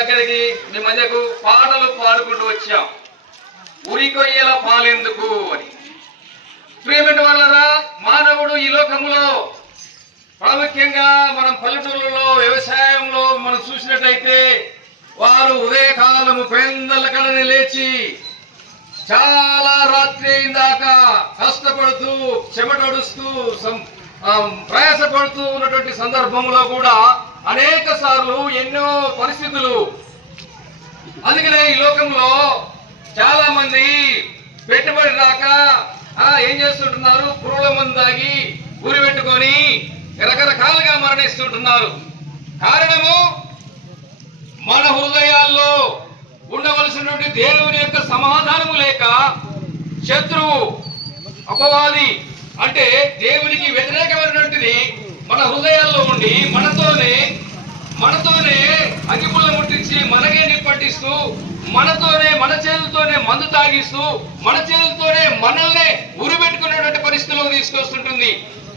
దగ్గరికి మీ మధ్యకు పాటలు పాడుకుంటూ వచ్చాం. ఉరికొయ్యల పాలెందుకు అని. ప్రియమైన వాళ్ళరా మానవుడు ఈ లోకంలో ప్రాముఖ్యంగా మనం పల్లెటూళ్ళలో వ్యవసాయంలో మనం చూసినట్లయితే వారు ఉదయకాలము పెందల కడని లేచి చాలా రాత్రి దాకా కష్టపడుతూ చెమటడుస్తూ ప్రయాసపడుతూ ఉన్నటువంటి సందర్భంలో కూడా అనేక సార్లు ఎన్నో పరిస్థితులు. అందుకనే ఈ లోకంలో చాలా మంది పెట్టుబడి రాక ఏం చేస్తుంటున్నారు? పురుగుల మందు తాగి ఊరి పెట్టుకొని రకరకాలుగా మరణిస్తుంటున్నారు. కారణము మన హృదయాల్లో ఉండవలసినటువంటి దేవుని యొక్క సమాధానము లేక శత్రువు అపవాది అంటే దేవునికి వ్యతిరేకమైనటువంటిది మన హృదయాల్లో ఉండి మనతోనే మనతోనే అగ్గిపుల్ల ముట్టించి మనకే నిప్పట్టిస్తూ మనతోనే మన చేతులతోనే మందు తాగిస్తూ మన చేతులతోనే మనల్నే ఉరిపెట్టుకునేటువంటి పరిస్థితుల్లో తీసుకొస్తుంటుంది.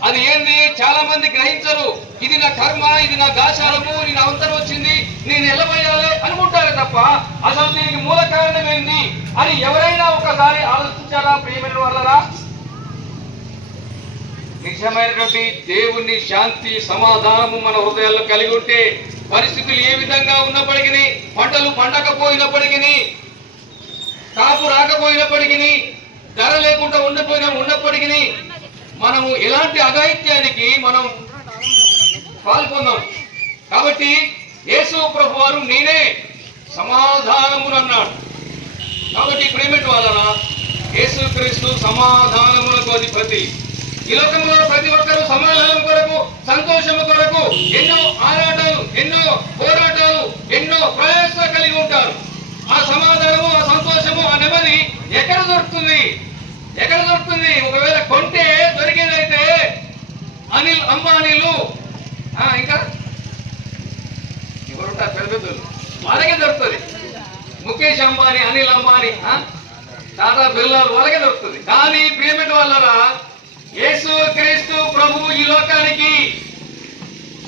అది ఏంది? చాలా మంది గ్రహించరు. ఇది నా కర్మ ఇది నా గాచారము నేను నా అంతరం వచ్చింది. నేను ఎల్లబోయాలి అనుకుంటారు తప్ప అసలు దీనికి మూల కారణం ఏంది? అని ఎవరైనా ఒకసారి ఆలోచించారా ప్రియమైన వాళ్ళరా నిజమైనటువంటి దేవుని శాంతి సమాధానము మన హృదయాల్లో కలిగి ఉంటే పరిస్థితులు ఏ విధంగా ఉన్నప్పటికీ పంటలు పండకపోయినప్పటికీ కాపు రాకపోయినప్పటికీ ధర లేకుండా ఉండిపోయిన ఉన్నప్పటికీ మనము ఎలాంటి అఘాయిత్యానికి మనం పాల్గొన్నాం కాబట్టి యేసు ప్రభు వారు నేనే సమాధానమునన్నాడు కాబట్టి ప్రేమిటి వాళ్ళన యేసుక్రీస్తు సమాధానములకు అధిపతి. ఈ లోకంలో ప్రతి ఒక్కరూ సమాధానం కొరకు సంతోషము కొరకు ఎన్నో ఆరాటాలు ఎన్నో పోరాటాలు ఎన్నో ప్రయాస కలిగి ఉంటారు. ఆ సమాధానము ఆ సంతోషము ఆ నెమ్మది ఎక్కడ దొరుకుతుంది? ఎక్కడ దొరుకుతుంది? ఒకవేళ కొంటే దొరికేదైతే అనిల్ అంబానీలు ఆ, ఇంకా? ఎవరుంటారు? పెద్ద పెద్దలు వాళ్ళకే దొరుకుతుంది. ముఖేష్ అంబానీ అనిల్ అంబానీ ఆ? టాటా బిర్లాలు వాళ్ళకే దొరుకుతుంది. కానీ పేమెంట్ వాళ్ళరా? యేసు క్రీస్తు ప్రభు ఈ లోకానికి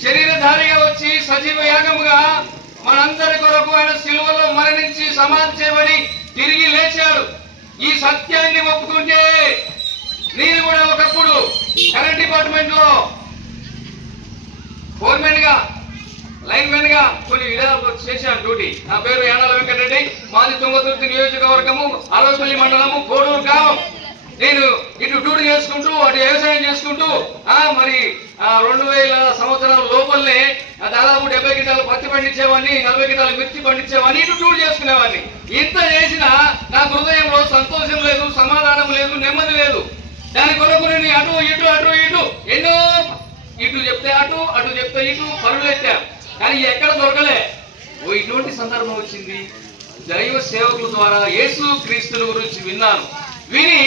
శరీరధారిగా వచ్చి సజీవ యాగముగా మనందరి కొరకు ఆయన సిలువలో మరణించి సమాధి చేయబడి తిరిగి లేచాడు. ఈ సత్యాన్ని ఒప్పుకుంటే నేను కూడా ఒకప్పుడు కరెంట్ డిపార్ట్మెంట్లో ఫోర్మెన్గా లైన్ మెన్గా కొన్ని విధాలు చేశాను డ్యూటీ. నా పేరు యానాల వెంకటరెడ్డి. మాది తుంగతుర్తి నియోజకవర్గము అలోపల్లి మండలము కోడూరు గ్రామం. నేను ఇటు డ్యూటీ చేసుకుంటూ అటు వ్యవసాయం చేసుకుంటూ ఆ మరి రెండు వేల సంవత్సరాల లోపలనే ఆ దాదాపు డెబ్బై గిటాలు పత్తి పండించేవాడిని నలభై గిటాలు మిర్చి పండించేవాడిని ఇటు డ్యూటీ చేసుకునేవాడిని. ఇంత చేసినా నా హృదయంలో సంతోషం లేదు సమాధానం లేదు నెమ్మది లేదు. దాని కొరకు నేను అటు ఇటు అటు ఇటు ఎన్నో ఇటు చెప్తే అటు అటు చెప్తే ఇటు పనులు ఎత్తాం కానీ ఎక్కడ దొరకలే. ఓ ఇటువంటి సందర్భం వచ్చింది. దైవ సేవకుల ద్వారా యేసు క్రీస్తుల గురించి విన్నాను. విని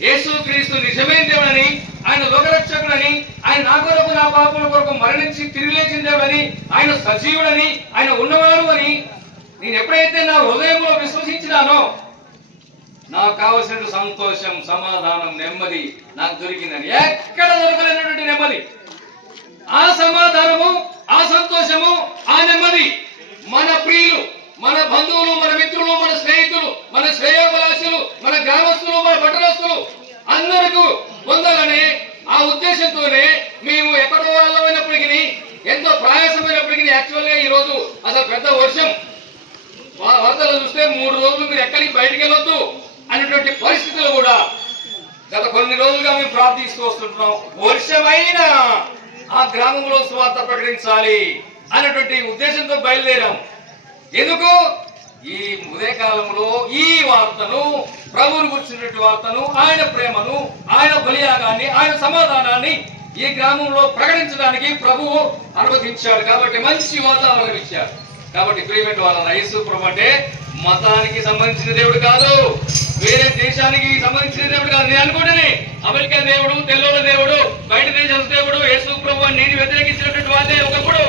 యేసు క్రీస్తు నిజమైన దేవుడని ఆయన లోకరక్షకుడని ఆయన నా కొరకు నా పాపల కొరకు మరణించి తిరిగి లేచిన దేవుడని ఆయన సజీవుడని ఆయన ఉన్నవాడు అని నేను ఎప్పుడైతే నా హృదయంలో విశ్వసించినానో నాకు కావలసిన సంతోషం సమాధానం నెమ్మది నాకు దొరికిందని. ఎక్కడ దొరకలేనటువంటి నెమ్మది? ఆ సమాధానము ఆ సంతోషము ఆ నెమ్మది మన ప్రియులు మన బంధువులు మన మిత్రులు మన స్నేహితులు మన శ్రేయోభిలాషులు మన గ్రామస్తులు మన పట్టణస్తులు అందరికీ పొందాలని ఆ ఉద్దేశంతోనే మేము ఎక్కడో వాళ్ళమైనప్పటికీ ఎంతో ప్రయాసమైనప్పటికీ యాక్చువల్గా ఈ రోజు అసలు పెద్ద వర్షం. వరదలు వార్తలు చూస్తే మూడు రోజులు మీరు ఎక్కడికి బయటకు వెళ్ళొద్దు అనేటువంటి పరిస్థితులు కూడా గత కొన్ని రోజులుగా మేము ప్రార్థిస్తూ వస్తుంటున్నాం. వర్షమైన ఆ గ్రామంలో స్వార్థ ప్రకటించాలి అనేటువంటి ఉద్దేశంతో బయలుదేరాం. ఎందుకు? ఈ ఉదయకాలంలో ఈ వార్తను ప్రభువును గురించినటువంటి వార్తను ఆయన ప్రేమను ఆయన బలియాగాన్ని ఆయన సమాధానాన్ని ఈ గ్రామంలో ప్రకటించడానికి ప్రభువు అనుమతించాడు కాబట్టి మంచి వాతావరణం ఇచ్చాడు. కాబట్టి ప్రియమైన వాళ్ళ యేసు ప్రభు అంటే మతానికి సంబంధించిన దేవుడు కాదు. వేరే దేశానికి సంబంధించిన దేవుడు కాదు. నేను అనుకుంటేనే అమెరికా దేవుడు తెల్లోల దేవుడు బయట దేశం దేవుడు యేసు ప్రభు అని నేను వ్యతిరేకించినటువంటి వాళ్ళే ఒకప్పుడు.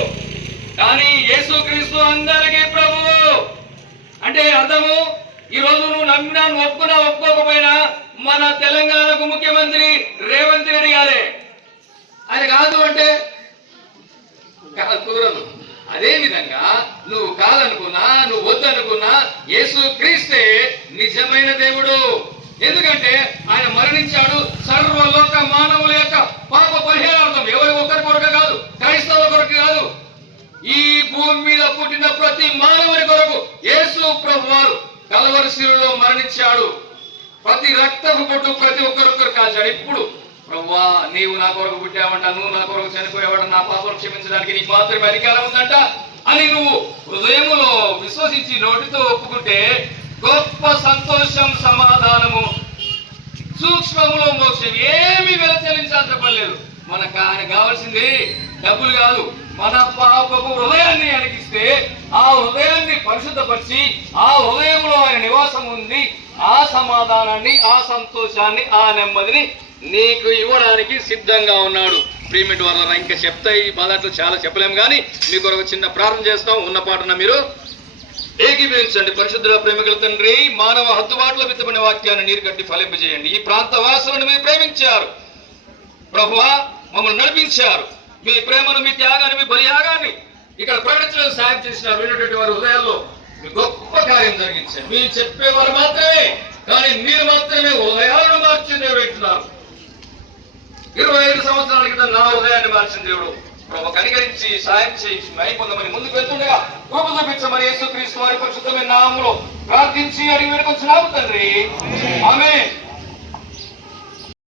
కానీ యేసు క్రీస్తు అందరికీ ప్రభువు అంటే అర్థము? ఈ రోజు నువ్వు నమ్మినా నువ్వు ఒప్పుకున్నా ఒప్పుకోకపోయినా మన తెలంగాణకు ముఖ్యమంత్రి రేవంత్ రెడ్డి గారే. ఆయన కాదు అంటే కాదు అదే విధంగా నువ్వు కాదనుకున్నా నువ్వు వద్దనుకున్నా యేసు క్రీస్తే నిజమైన దేవుడు. ఎందుకంటే ఆయన మరణించాడు సర్వలోక మానవుల యొక్క పాప పరిహారార్థం. ఎవరి ఒక్కరి కొరకు కాదు క్రైస్తవుల కొరకు కాదు. ఈ భూమి మీద పుట్టిన ప్రతి మానవుని కొరకు యేసు ప్రభు వారు కలవరిశిలో మరణించాడు. ప్రతి రక్తపు పొట్టు ప్రతి ఒక్కరొక్కరు కాల్చాడు. ఇప్పుడు ప్రవ్వా నీవు నా కొరకు పుట్టావంట నువ్వు నా కొరకు చనిపోయావంట నా పాపం క్షమించడానికి నీకు మాత్రమే అధికారం ఉందంట అని నువ్వు హృదయములో విశ్వసించి నోటితో ఒప్పుకుంటే గొప్ప సంతోషం సమాధానము సూక్ష్మములో మోక్షం ఏమి వెలచలించాల్సిన చెల్లించాల్సిన పని లేదు. మనకు ఆయన కావాల్సింది డబ్బులు కాదు. మన పాపపు హృదయాన్ని అడిగిస్తే ఆ హృదయాన్ని పరిశుద్ధపరిచి ఆ హృదయంలో విశ్వాసం ఉంది. ఆ సమాధానాన్ని ఆ సంతోషాన్ని ఆ నెమ్మదిని నీకు ఇవ్వడానికి సిద్ధంగా ఉన్నాడు. ప్రీమిట్ వల్ల ఇంకా చెప్తాయి బాధట్లు చాలా చెప్పలేము కానీ మీ కొరకు చిన్న ప్రార్థన చేస్తాం. ఉన్న పాటన మీరు ఏకీభవించండి. పరిశుద్ధుల ప్రేమికుల తండ్రి మానవ హద్దుబాటులో విత్తమైన వాక్యాన్ని నీరు కట్టి ఫలింపజేయండి. ఈ ప్రాంత వాసులను మీరు ప్రేమించారు. ప్రభువా మమ్మల్ని నడిపించారు. మీ ప్రేమను మీ త్యాగాన్ని మీ బలియాగాన్ని ఇక్కడ ప్రకటించడం సాయం చేసినారు. విన్నటువంటి వారి హృదయాల్లో గొప్ప కార్యం జరిగించారు మీరు చెప్పేవారు మాత్రమే కానీ మీరు మాత్రమే హృదయాలను మార్చి నెరవేర్చున్నారు ఇరవై ఐదు సంవత్సరాల క్రితం నా ఉదయాన్ని మార్చిన దేవుడు. ప్రభు కనికరించి సాయం చేసి మై పొందమని ముందుకు వెళ్తుండగా కృప చూపించమని యేసుక్రీస్తు వారి పరిశుద్ధమైన నామములో ప్రార్థించి అడిగి వేడుకొచ్చున్నాము తండ్రి. ఆమె